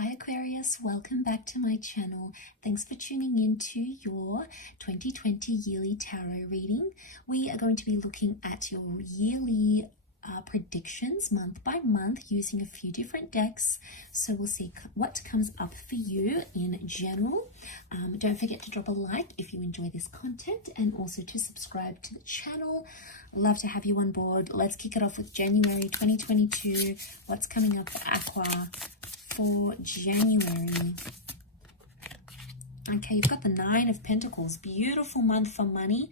Hi Aquarius, welcome back to my channel. Thanks for tuning in to your 2020 yearly tarot reading. We are going to be looking at your yearly predictions month by month using a few different decks. So we'll see what comes up for you in general. Don't forget to drop a like if you enjoy this content and also to subscribe to the channel. Love to have you on board. Let's kick it off with January 2022. What's coming up for Aqua for January? Okay, you've got the Nine of Pentacles. Beautiful month for money.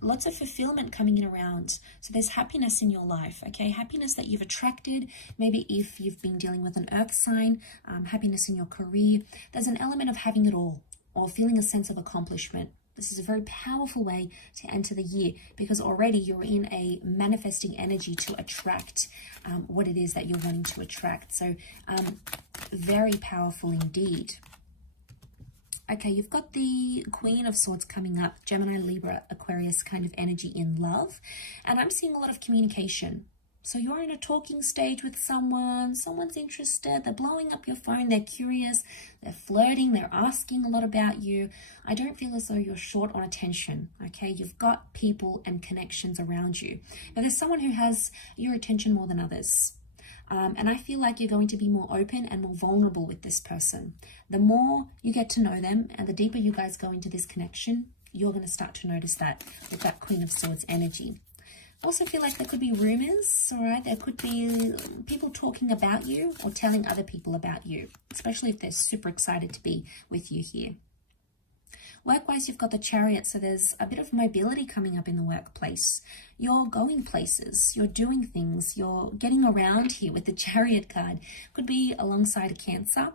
Lots of fulfillment coming in around. So there's happiness in your life, okay? Happiness that you've attracted. Maybe if you've been dealing with an earth sign, happiness in your career. There's an element of having it all or feeling a sense of accomplishment. This is a very powerful way to enter the year because already you're in a manifesting energy to attract what it is that you're wanting to attract. So very powerful indeed. Okay, you've got the Queen of Swords coming up, Gemini, Libra, Aquarius kind of energy in love. And I'm seeing a lot of communication. So you're in a talking stage with someone, someone's interested, they're blowing up your phone, they're curious, they're flirting, they're asking a lot about you. I don't feel as though you're short on attention, okay? You've got people and connections around you. Now there's someone who has your attention more than others. And I feel like you're going to be more open and more vulnerable with this person. The more you get to know them and the deeper you guys go into this connection, you're going to start to notice that with that Queen of Swords energy. I also feel like there could be rumors, all right? There could be people talking about you or telling other people about you, especially if they're super excited to be with you here. Work-wise, you've got the Chariot, so there's a bit of mobility coming up in the workplace. You're going places, you're doing things, you're getting around here with the Chariot card. Could be alongside a Cancer.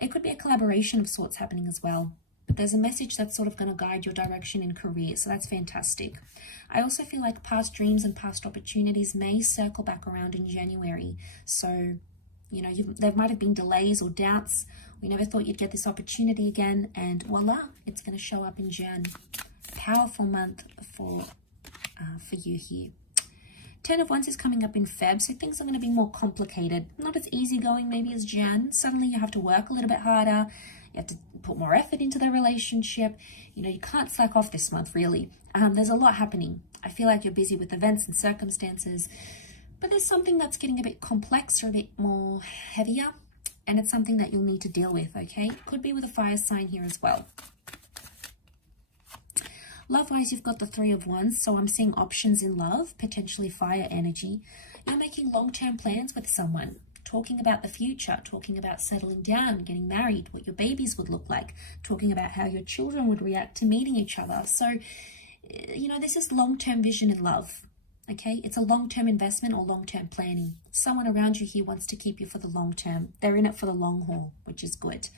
It could be a collaboration of sorts happening as well. But there's a message that's sort of going to guide your direction in career, so that's fantastic. I also feel like past dreams and past opportunities may circle back around in January. So, you know, there might have been delays or doubts. We never thought you'd get this opportunity again, and voila, it's going to show up in Jan. Powerful month for you here. 10 of Wands is coming up in Feb, so things are going to be more complicated. Not as easygoing maybe as Jan. Suddenly you have to work a little bit harder. You have to put more effort into the relationship. You know, you can't slack off this month, really. There's a lot happening. I feel like you're busy with events and circumstances, but there's something that's getting a bit complex or a bit more heavier, and it's something that you'll need to deal with, okay? Could be with a fire sign here as well. Love-wise, you've got the Three of Wands, so I'm seeing options in love, potentially fire energy. You're making long-term plans with someone, talking about the future, talking about settling down, getting married, what your babies would look like, talking about how your children would react to meeting each other. So, you know, this is long-term vision in love. Okay, it's a long-term investment or long-term planning. Someone around you here wants to keep you for the long term. They're in it for the long haul, which is good.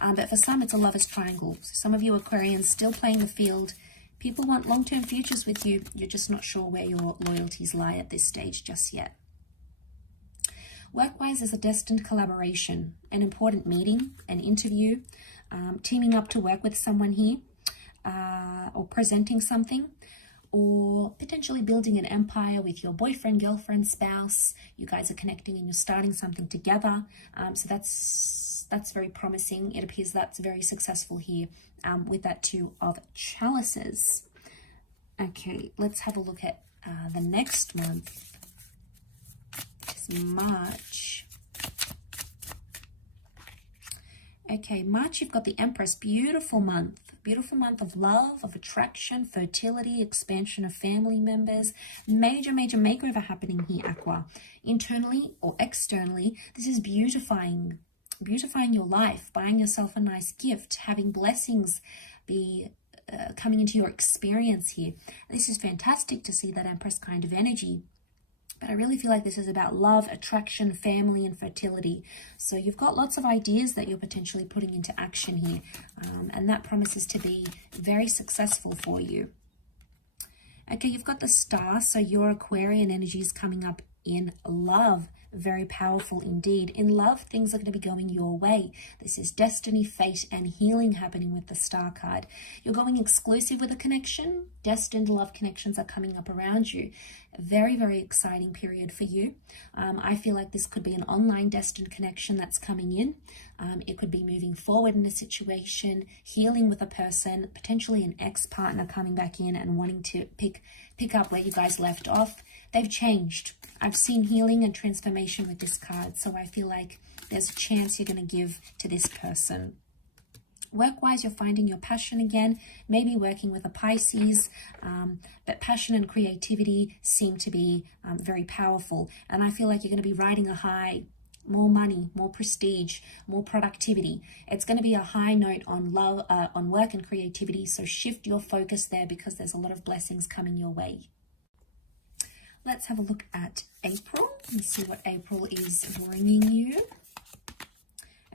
But for some, it's a lover's triangle. So some of you Aquarians still playing the field. People want long-term futures with you. You're just not sure where your loyalties lie at this stage just yet. Work-wise, there's a destined collaboration, an important meeting, an interview, teaming up to work with someone here, or presenting something, or potentially building an empire with your boyfriend, girlfriend, spouse. You guys are connecting and you're starting something together. So that's very promising. It appears that's very successful here with that Two of Chalices. Okay, let's have a look at the next month, which is March. Okay, March, you've got the Empress. Beautiful month. Beautiful month of love, of attraction, fertility, expansion of family members. Major makeover happening here, Aqua. Internally or externally, this is beautifying your life, buying yourself a nice gift, having blessings be coming into your experience here. This is fantastic to see that Empress kind of energy. But I really feel like this is about love, attraction, family, and fertility. So you've got lots of ideas that you're potentially putting into action here. And that promises to be very successful for you. Okay, you've got the Star. So your Aquarian energy is coming up in love. Very powerful indeed. In love, things are going to be going your way. This is destiny, fate, and healing happening with the Star card. You're going exclusive with a connection. Destined love connections are coming up around you. Very, very exciting period for you. I feel like this could be an online destined connection that's coming in. It could be moving forward in a situation, healing with a person, potentially an ex-partner coming back in and wanting to pick up where you guys left off. They've changed. I've seen healing and transformation with this card, so I feel like there's a chance you're going to give to this person. Work-wise, you're finding your passion again, maybe working with a Pisces, but passion and creativity seem to be very powerful. And I feel like you're going to be riding a high, more money, more prestige, more productivity. It's going to be a high note on love, on work and creativity, so shift your focus there because there's a lot of blessings coming your way. Let's have a look at April and see what April is bringing you.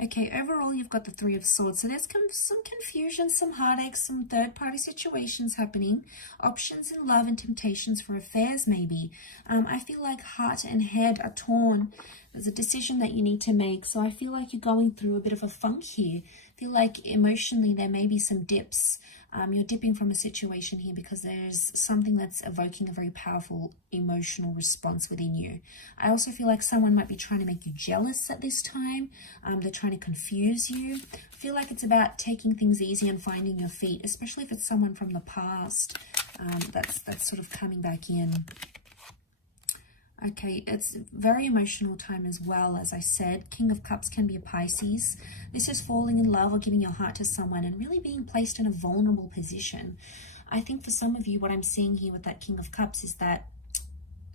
Okay, overall, you've got the Three of Swords. So there's some confusion, some heartaches, some third-party situations happening, options in love and temptations for affairs maybe. I feel like heart and head are torn. There's a decision that you need to make. So I feel like you're going through a bit of a funk here. I feel like emotionally there may be some dips. You're dipping from a situation here because there's something that's evoking a very powerful emotional response within you. I also feel like someone might be trying to make you jealous at this time. They're trying to confuse you. I feel like it's about taking things easy and finding your feet, especially if it's someone from the past that's sort of coming back in. Okay, it's very emotional time as well, as I said. King of Cups can be a Pisces. This is falling in love or giving your heart to someone and really being placed in a vulnerable position. I think for some of you, what I'm seeing here with that King of Cups is that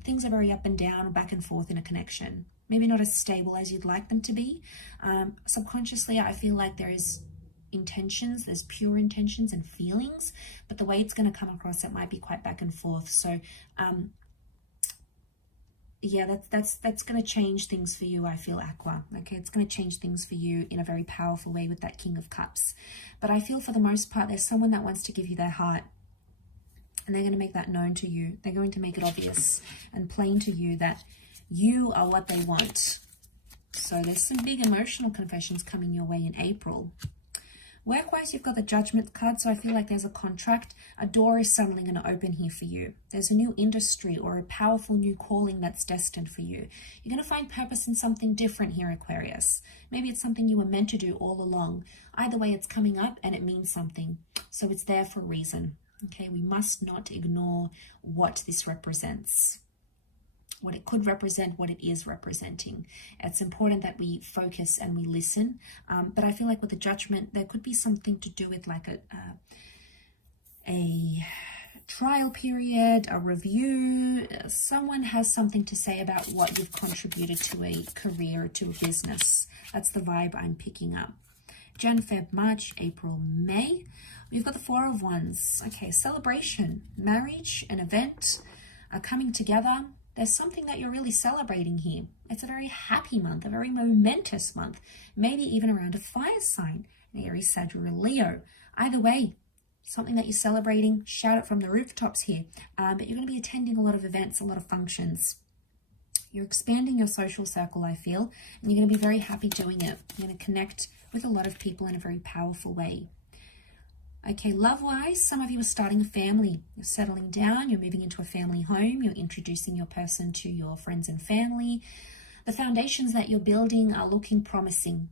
things are very up and down, back and forth in a connection. Maybe not as stable as you'd like them to be. Subconsciously, I feel like there is intentions, there's pure intentions and feelings, but the way it's going to come across, it might be quite back and forth. So, yeah, that's going to change things for you, I feel, Aqua. Okay, it's going to change things for you in a very powerful way with that King of Cups. But I feel for the most part, there's someone that wants to give you their heart, and they're going to make that known to you. They're going to make it obvious and plain to you that you are what they want. So there's some big emotional confessions coming your way in April. Work-wise, you've got the Judgment card, so I feel like there's a contract. A door is suddenly going to open here for you. There's a new industry or a powerful new calling that's destined for you. You're going to find purpose in something different here, Aquarius. Maybe it's something you were meant to do all along. Either way, it's coming up and it means something. So it's there for a reason. Okay, we must not ignore what this represents. What it could represent, what it is representing. It's important that we focus and we listen. But I feel like with the Judgment, there could be something to do with like a trial period, a review. Someone has something to say about what you've contributed to a career, to a business. That's the vibe I'm picking up. Jan, Feb, March, April, May. We've got the Four of Wands. Okay, celebration, marriage, an event, coming together. There's something that you're really celebrating here. It's a very happy month, a very momentous month, maybe even around a fire sign, an Aries, Sagittarius, Leo. Either way, something that you're celebrating, shout it from the rooftops here. But you're going to be attending a lot of events, a lot of functions. You're expanding your social circle, I feel, and you're going to be very happy doing it. You're going to connect with a lot of people in a very powerful way. Okay, love-wise, some of you are starting a family. You're settling down, you're moving into a family home, you're introducing your person to your friends and family. The foundations that you're building are looking promising,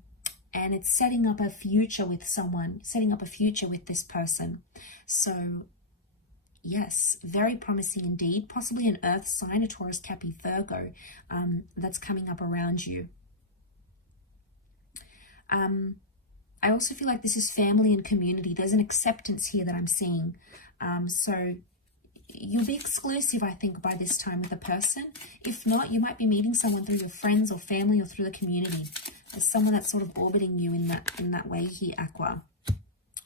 and it's setting up a future with someone, setting up a future with this person. So, yes, very promising indeed. Possibly an earth sign, a Taurus, Capricorn, Virgo, that's coming up around you. I also feel like this is family and community. There's an acceptance here that I'm seeing. So you'll be exclusive, I think, by this time with a person. If not, you might be meeting someone through your friends or family or through the community. There's someone that's sort of orbiting you in that way here, Aqua.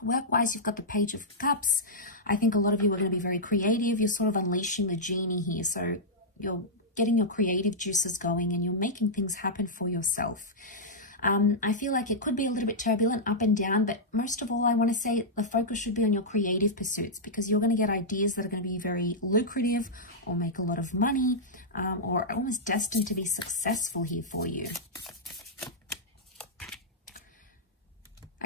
Work-wise, you've got the Page of Cups. I think a lot of you are going to be very creative. You're sort of unleashing the genie here. So you're getting your creative juices going and you're making things happen for yourself. I feel like it could be a little bit turbulent, up and down, but most of all, I want to say the focus should be on your creative pursuits, because you're going to get ideas that are going to be very lucrative or make a lot of money, or almost destined to be successful here for you.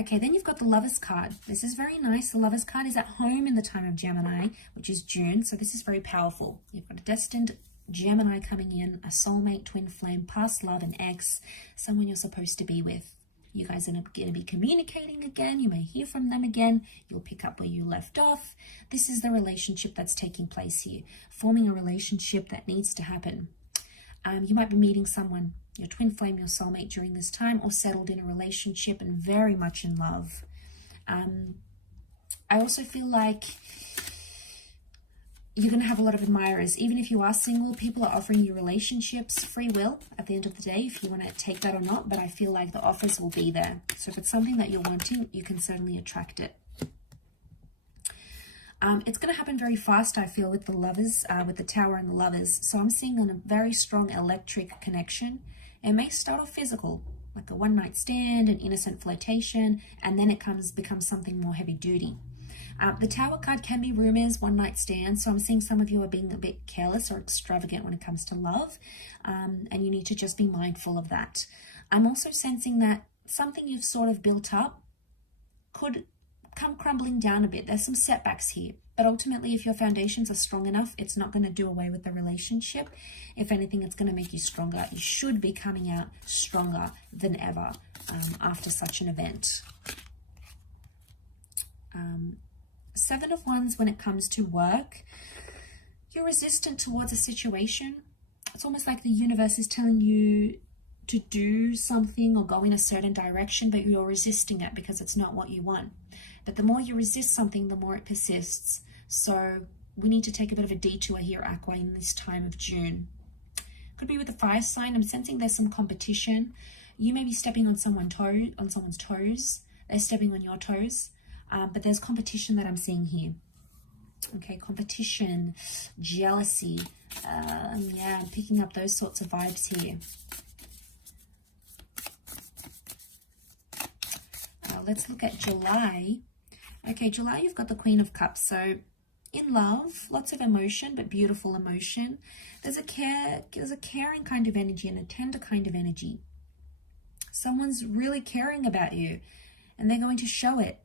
Okay, then you've got the Lovers card. This is very nice. The Lovers card is at home in the time of Gemini, which is June, so this is very powerful. You've got a destined Gemini coming in, a soulmate, twin flame, past love, an ex, someone you're supposed to be with. You guys are going to be communicating again. You may hear from them again. You'll pick up where you left off. This is the relationship that's taking place here, forming a relationship that needs to happen. You might be meeting someone, your twin flame, your soulmate during this time, or settled in a relationship and very much in love. I also feel like you're going to have a lot of admirers. Even if you are single, people are offering you relationships, free will at the end of the day, if you want to take that or not, but I feel like the offers will be there. So if it's something that you're wanting, you can certainly attract it. It's going to happen very fast, I feel, with the Lovers, with the Tower and the Lovers. So I'm seeing a very strong electric connection. It may start off physical, like a one-night stand, an innocent flirtation, and then it becomes something more heavy-duty. The Tower card can be rumors, one-night stands, so I'm seeing some of you are being a bit careless or extravagant when it comes to love, and you need to just be mindful of that. I'm also sensing that something you've sort of built up could come crumbling down a bit. There's some setbacks here, but ultimately, if your foundations are strong enough, it's not going to do away with the relationship. If anything, it's going to make you stronger. You should be coming out stronger than ever after such an event. Seven of Wands, when it comes to work, you're resistant towards a situation. It's almost like the universe is telling you to do something or go in a certain direction, but you're resisting it because it's not what you want. But the more you resist something, the more it persists. So we need to take a bit of a detour here, Aqua, in this time of June. Could be with a fire sign. I'm sensing there's some competition. You may be stepping on someone's toes. They're stepping on your toes. But there's competition that I'm seeing here. Okay, competition, jealousy. Yeah, I'm picking up those sorts of vibes here. Let's look at July. Okay, July, you've got the Queen of Cups. So in love, lots of emotion, but beautiful emotion. There's a caring kind of energy and a tender kind of energy. Someone's really caring about you, and they're going to show it.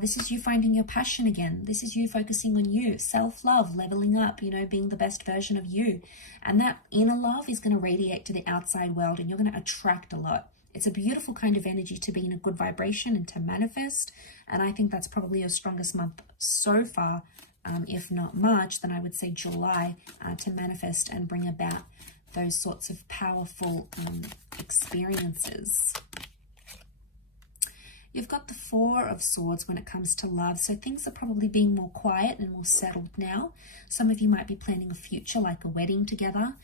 This is you finding your passion again. This is you focusing on you, self-love, leveling up, you know, being the best version of you. And that inner love is going to radiate to the outside world, and you're going to attract a lot. It's a beautiful kind of energy to be in a good vibration and to manifest. And I think that's probably your strongest month so far, if not March, then I would say July, to manifest and bring about those sorts of powerful experiences. You've got the Four of Swords when it comes to love. So things are probably being more quiet and more settled now. Some of you might be planning a future, like a wedding together.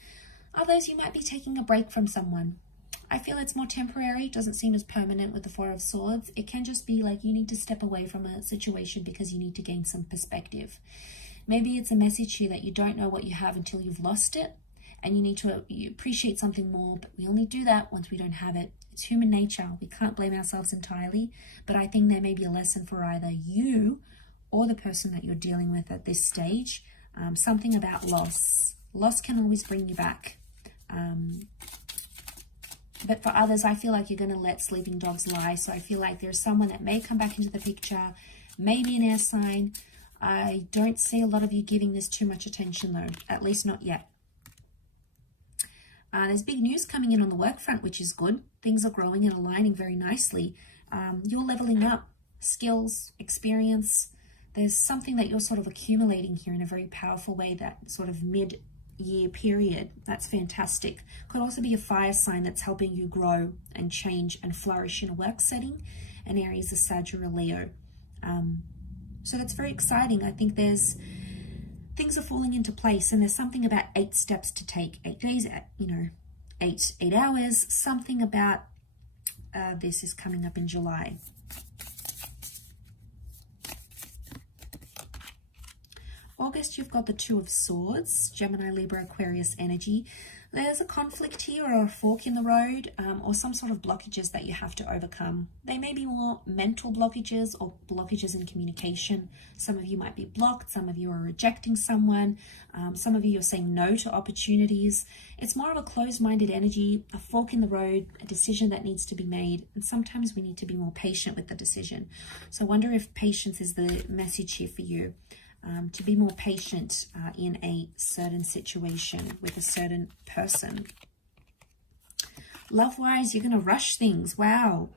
Others, you might be taking a break from someone. I feel it's more temporary. It doesn't seem as permanent with the Four of Swords. It can just be like you need to step away from a situation because you need to gain some perspective. Maybe it's a message here that you don't know what you have until you've lost it, and you need to appreciate something more, but we only do that once we don't have it. It's human nature. We can't blame ourselves entirely, but I think there may be a lesson for either you or the person that you're dealing with at this stage. Something about loss. Loss can always bring you back. But for others, I feel like you're going to let sleeping dogs lie. So I feel like there's someone that may come back into the picture, maybe an air sign. I don't see a lot of you giving this too much attention though, at least not yet. There's big news coming in on the work front, which is good. Things are growing and aligning very nicely. You're leveling up skills, experience. There's something that you're sort of accumulating here in a very powerful way, that sort of mid-year period. That's fantastic. Could also be a fire sign that's helping you grow and change and flourish in a work setting. And Aries is Sag or Leo. So that's very exciting. I think things are falling into place, and there's something about 8 steps to take, 8 days, 8 hours, something about this is coming up in July. August, you've got the Two of Swords, Gemini, Libra, Aquarius energy. There's a conflict here or a fork in the road, or some sort of blockages that you have to overcome. They may be more mental blockages or blockages in communication. Some of you might be blocked. Some of you are rejecting someone. Some of you are saying no to opportunities. It's more of a closed-minded energy, a fork in the road, a decision that needs to be made. And sometimes we need to be more patient with the decision. So I wonder if patience is the message here for you. To be more patient in a certain situation with a certain person. Love-wise, you're going to rush things. Wow.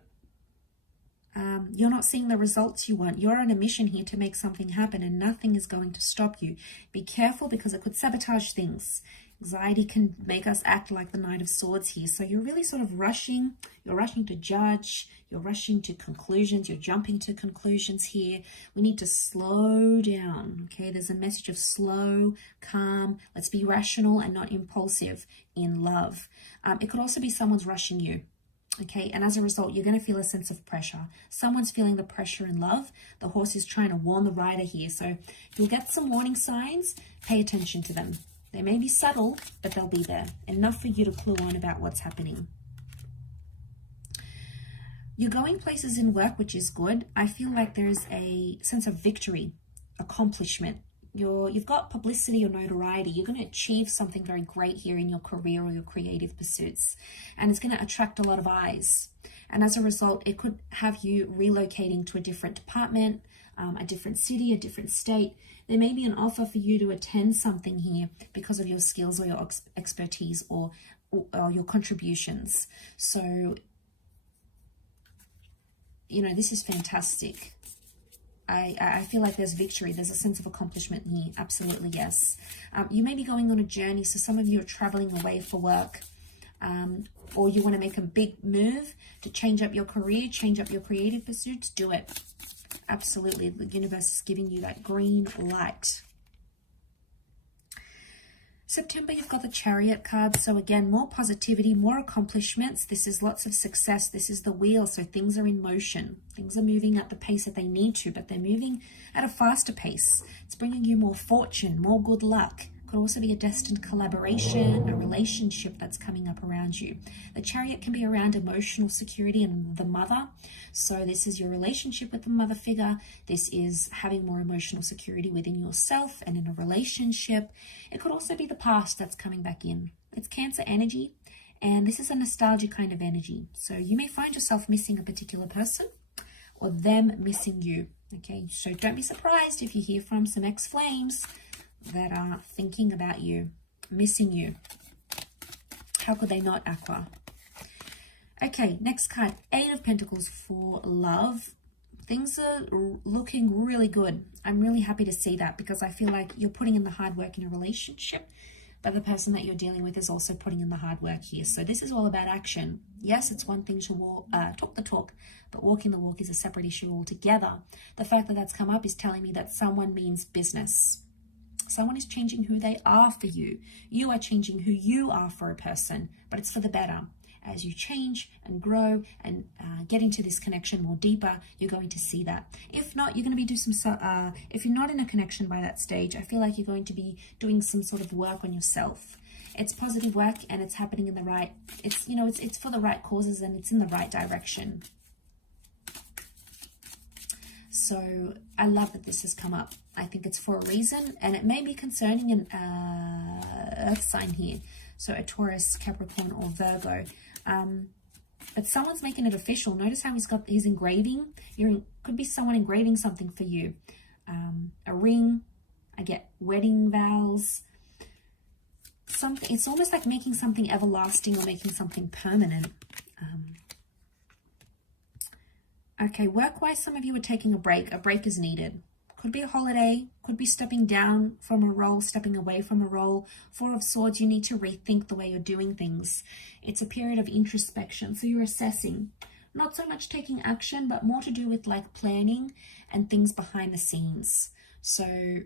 You're not seeing the results you want. You're on a mission here to make something happen, and nothing is going to stop you. Be careful, because it could sabotage things. Anxiety can make us act like the Knight of Swords here. So you're really sort of rushing. You're rushing to judge. You're rushing to conclusions. You're jumping to conclusions here. We need to slow down. Okay, there's a message of slow, calm. Let's be rational and not impulsive in love. It could also be someone's rushing you. Okay, and as a result, you're going to feel a sense of pressure. Someone's feeling the pressure in love. The horse is trying to warn the rider here. So you'll get some warning signs. Pay attention to them. They may be subtle, but they'll be there. Enough for you to clue on about what's happening. You're going places in work, which is good. I feel like there's a sense of victory, accomplishment. You've got publicity or notoriety. You're going to achieve something very great here in your career or your creative pursuits. And it's going to attract a lot of eyes. And as a result, it could have you relocating to a different department, a different city, a different state. There may be an offer for you to attend something here because of your skills or your expertise or your contributions. So, you know, this is fantastic. I feel like there's victory. There's a sense of accomplishment here. Absolutely, yes. You may be going on a journey. So some of you are traveling away for work. Or you want to make a big move to change up your career, change up your creative pursuits. Do it. Absolutely. The universe is giving you that green light. September, you've got the Chariot card. So again, more positivity, more accomplishments. This is lots of success. This is the wheel. So things are in motion. Things are moving at the pace that they need to, but they're moving at a faster pace. It's bringing you more fortune, more good luck. Could also be a destined collaboration, a relationship that's coming up around you. The Chariot can be around emotional security and the mother. So this is your relationship with the mother figure. This is having more emotional security within yourself and in a relationship. It could also be the past that's coming back in. It's Cancer energy, and this is a nostalgia kind of energy. So you may find yourself missing a particular person or them missing you. Okay, so don't be surprised if you hear from some ex-flames that are thinking about you, missing you. How could they not, Aqua? Okay, next card, 8 of Pentacles for love. Things are looking really good. I'm really happy to see that, because I feel like you're putting in the hard work in a relationship, but the person that you're dealing with is also putting in the hard work here. So this is all about action. Yes, it's one thing to talk the talk, but walking the walk is a separate issue altogether. The fact that that's come up is telling me that someone means business. Someone is changing who they are for you. You are changing who you are for a person, but it's for the better. As you change and grow and get into this connection more deeper, you're going to see that. If not, you're going to be if you're not in a connection by that stage, I feel like you're going to be doing some sort of work on yourself. It's positive work, and it's happening in the right, it's for the right causes, and it's in the right direction. So I love that this has come up. I think it's for a reason, and it may be concerning an earth sign here. So a Taurus, Capricorn, or Virgo. But someone's making it official. Notice how he's engraving. Could be someone engraving something for you. A ring. I get wedding vows. Something. It's almost like making something everlasting or making something permanent. Okay, work-wise, some of you are taking a break. A break is needed. Could be a holiday, could be stepping down from a role, stepping away from a role. 4 of Swords, you need to rethink the way you're doing things. It's a period of introspection, so you're assessing. Not so much taking action, but more to do with like planning and things behind the scenes. So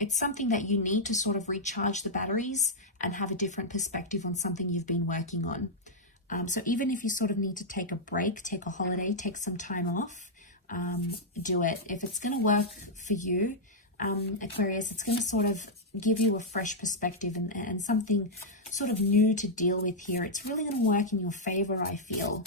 it's something that you need to sort of recharge the batteries and have a different perspective on something you've been working on. So even if you sort of need to take a break, take a holiday, take some time off, do it. If it's going to work for you, Aquarius, it's going to sort of give you a fresh perspective and something sort of new to deal with here. It's really going to work in your favor, I feel.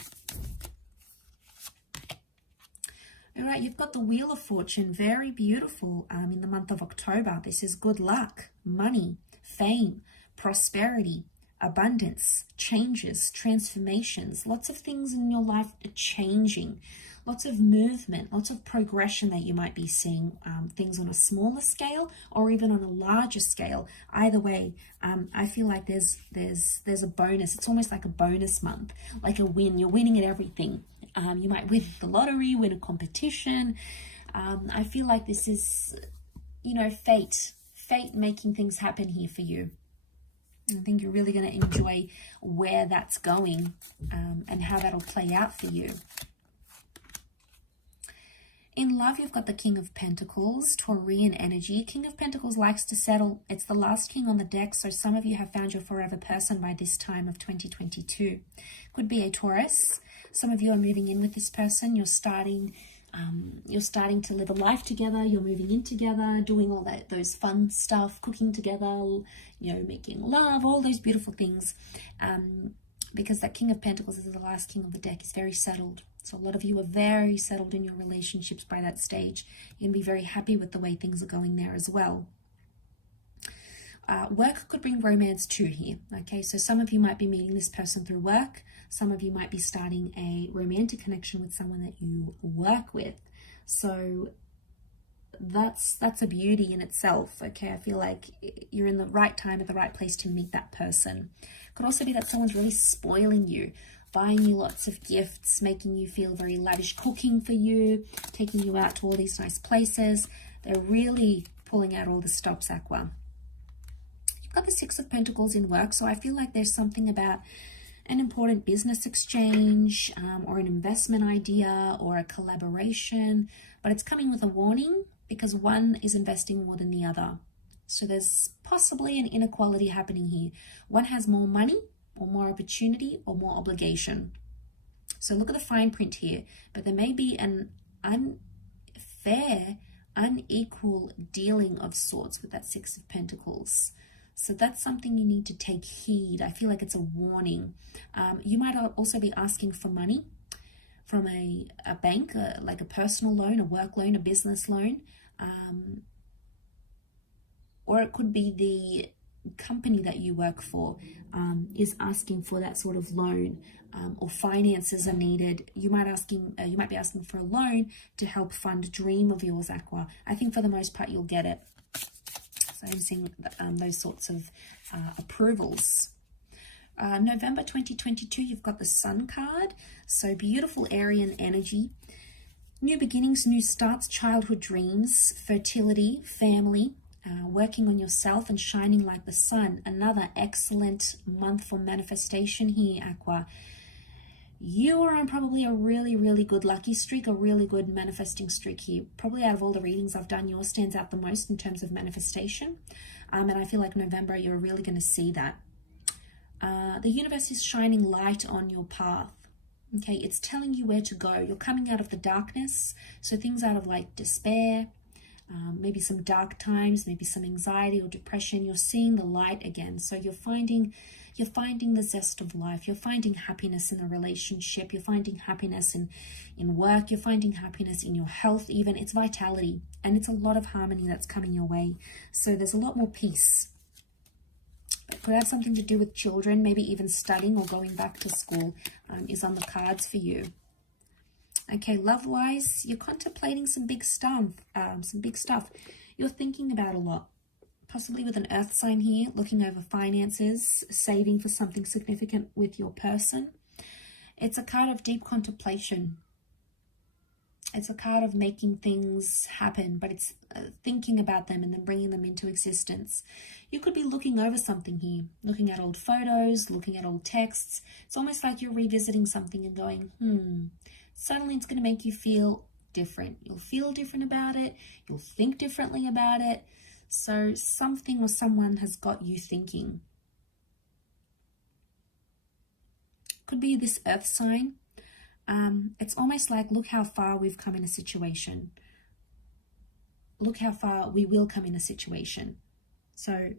All right, you've got the Wheel of Fortune, very beautiful in the month of October. This is good luck, money, fame, prosperity, abundance, changes, transformations. Lots of things in your life are changing. Lots of movement, lots of progression that you might be seeing, things on a smaller scale or even on a larger scale. Either way, I feel like there's a bonus. It's almost like a bonus month, like a win. You're winning at everything. You might win the lottery, win a competition. I feel like this is, you know, fate making things happen here for you. I think you're really going to enjoy where that's going and how that'll play out for you. In love, you've got the King of Pentacles, Taurian energy. King of Pentacles likes to settle. It's the last king on the deck, so some of you have found your forever person by this time of 2022. Could be a Taurus. Some of you are moving in with this person. You're starting to live a life together. You're moving in together, doing all those fun stuff, cooking together, you know, making love, all those beautiful things. Because that King of Pentacles is the last king of the deck, is very settled. So a lot of you are very settled in your relationships by that stage. You're going to be very happy with the way things are going there as well. Work could bring romance too here. Okay, so some of you might be meeting this person through work. Some of you might be starting a romantic connection with someone that you work with. So that's a beauty in itself. Okay, I feel like you're in the right time at the right place to meet that person. Could also be that someone's really spoiling you, buying you lots of gifts, making you feel very lavish, cooking for you, taking you out to all these nice places. They're really pulling out all the stops, Aqua. You've got the Six of Pentacles in work, so I feel like there's something about an important business exchange or an investment idea or a collaboration, but it's coming with a warning because one is investing more than the other. So there's possibly an inequality happening here. One has more money or more opportunity or more obligation. So look at the fine print here, but there may be an unfair, unequal dealing of sorts with that Six of Pentacles. So that's something you need to take heed. I feel like it's a warning. You might also be asking for money from a bank, like a personal loan, a work loan, a business loan. Or it could be the company that you work for is asking for that sort of loan, or finances are needed. You might be asking for a loan to help fund a dream of yours, Aqua. I think for the most part you'll get it. So I'm seeing those sorts of approvals. November 2022, you've got the Sun card. So beautiful Aryan energy. New beginnings, new starts, childhood dreams, fertility, family, working on yourself and shining like the sun. Another excellent month for manifestation here, Aqua. You are on probably a really, really good lucky streak, a really good manifesting streak here. Probably out of all the readings I've done, yours stands out the most in terms of manifestation. And I feel like November, you're really going to see that. The universe is shining light on your path. Okay, it's telling you where to go. You're coming out of the darkness. So things out of like despair, maybe some dark times, maybe some anxiety or depression. You're seeing the light again. So you're finding the zest of life. You're finding happiness in a relationship. You're finding happiness in work. You're finding happiness in your health even. It's vitality. And it's a lot of harmony that's coming your way. So there's a lot more peace. It could have something to do with children, maybe even studying or going back to school is on the cards for you. Okay, love-wise, you're contemplating some big stuff. You're thinking about a lot. Possibly with an earth sign here, looking over finances, saving for something significant with your person. It's a card of deep contemplation. It's a card of making things happen, but it's thinking about them and then bringing them into existence. You could be looking over something here, looking at old photos, looking at old texts. It's almost like you're revisiting something and going, Suddenly it's going to make you feel different. You'll feel different about it. You'll think differently about it. So something or someone has got you thinking. Could be this earth sign. It's almost like, look how far we've come in a situation. Look how far we will come in a situation. So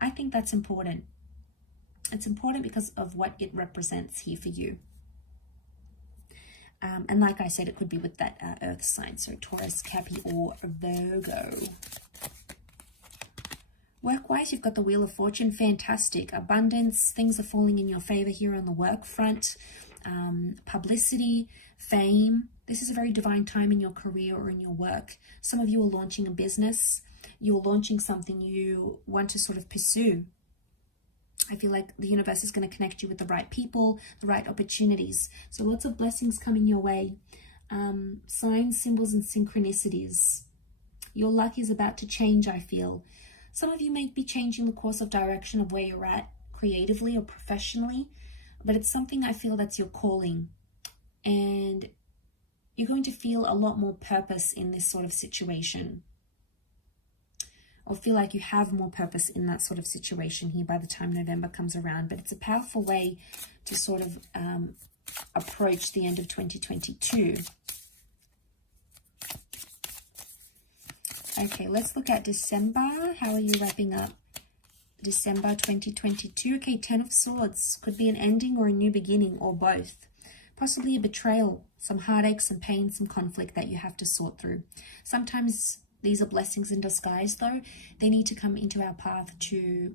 I think that's important. It's important because of what it represents here for you. And like I said, it could be with that earth sign, so Taurus, Capricorn, or Virgo. Work-wise, you've got the Wheel of Fortune. Fantastic. Abundance. Things are falling in your favor here on the work front. Publicity, fame. This is a very divine time in your career or in your work. Some of you are launching a business. You're launching something you want to sort of pursue. I feel like the universe is going to connect you with the right people, the right opportunities. So lots of blessings coming your way. Signs, symbols, and synchronicities. Your luck is about to change, I feel. Some of you may be changing the course of direction of where you're at creatively or professionally, but it's something I feel that's your calling. And you're going to feel a lot more purpose in this sort of situation, or feel like you have more purpose in that sort of situation here by the time November comes around. But it's a powerful way to sort of approach the end of 2022. Okay, let's look at December. How are you wrapping up December 2022? Okay, 10 of Swords. Could be an ending or a new beginning, or both. Possibly a betrayal, some heartache, some pain, some conflict that you have to sort through. Sometimes these are blessings in disguise, though. They need to come into our path to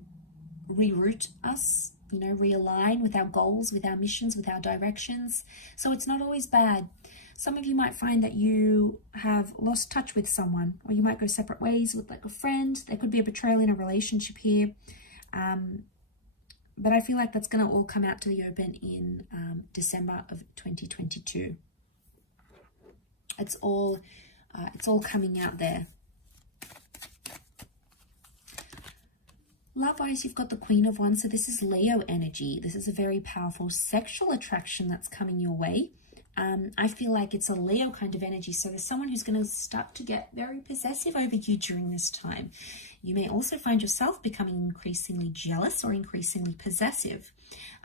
reroute us, you know, realign with our goals, with our missions, with our directions. So it's not always bad. Some of you might find that you have lost touch with someone, or you might go separate ways with like a friend. There could be a betrayal in a relationship here. But I feel like that's going to all come out to the open in December of 2022. It's all coming out there. Love-wise, you've got the Queen of Wands. So this is Leo energy. This is a very powerful sexual attraction that's coming your way. I feel like it's a Leo kind of energy. So there's someone who's going to start to get very possessive over you during this time. You may also find yourself becoming increasingly jealous or increasingly possessive.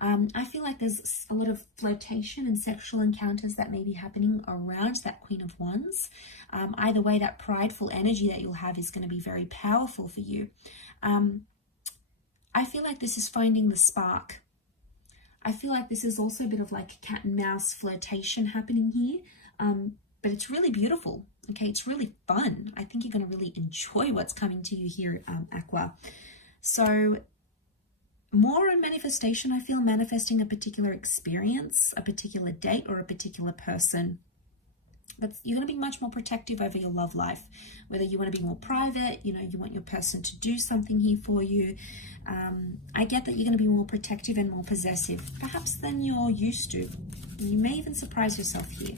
I feel like there's a lot of flirtation and sexual encounters that may be happening around that Queen of Wands. Either way, that prideful energy that you'll have is going to be very powerful for you. I feel like this is finding the spark. I feel like this is also a bit of like cat and mouse flirtation happening here, but it's really beautiful. Okay, it's really fun. I think you're going to really enjoy what's coming to you here, Aqua. So more in manifestation, I feel manifesting a particular experience, a particular date, or a particular person. But you're going to be much more protective over your love life, whether you want to be more private, you know, you want your person to do something here for you. I get that you're going to be more protective and more possessive, perhaps than you're used to. You may even surprise yourself here.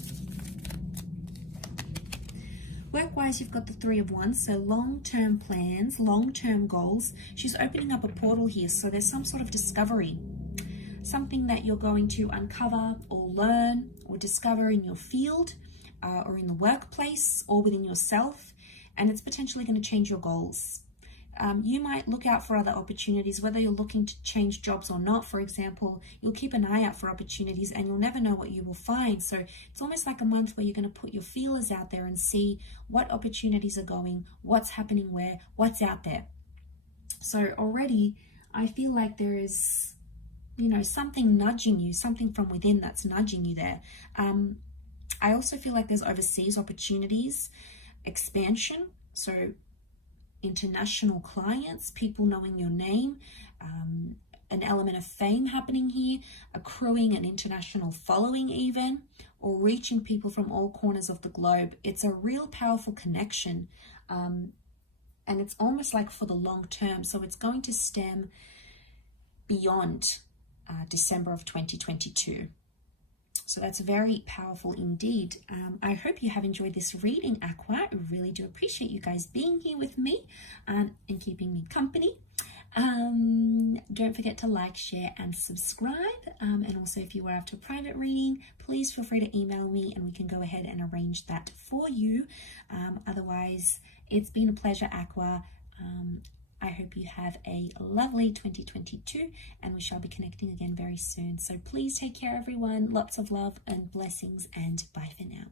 Work-wise, you've got the Three of Wands, so long-term plans, long-term goals. She's opening up a portal here, so there's some sort of discovery, something that you're going to uncover or learn or discover in your field, or in the workplace, or within yourself, and it's potentially going to change your goals. You might look out for other opportunities, whether you're looking to change jobs or not. For example, you'll keep an eye out for opportunities and you'll never know what you will find. So it's almost like a month where you're going to put your feelers out there and see what opportunities are going, what's happening where, what's out there. So already I feel like there is, you know, something nudging you, something from within that's nudging you there. I also feel like there's overseas opportunities, expansion, so international clients, people knowing your name, an element of fame happening here, accruing an international following even, or reaching people from all corners of the globe. It's a real powerful connection, and it's almost like for the long term, so it's going to stem beyond December of 2022. So that's very powerful indeed. I hope you have enjoyed this reading, Aqua. I really do appreciate you guys being here with me and keeping me company. Don't forget to like, share, and subscribe. And also, if you were after a private reading, please feel free to email me and we can go ahead and arrange that for you. Otherwise, it's been a pleasure, Aqua. I hope you have a lovely 2022 and we shall be connecting again very soon. So please take care, everyone. Lots of love and blessings, and bye for now.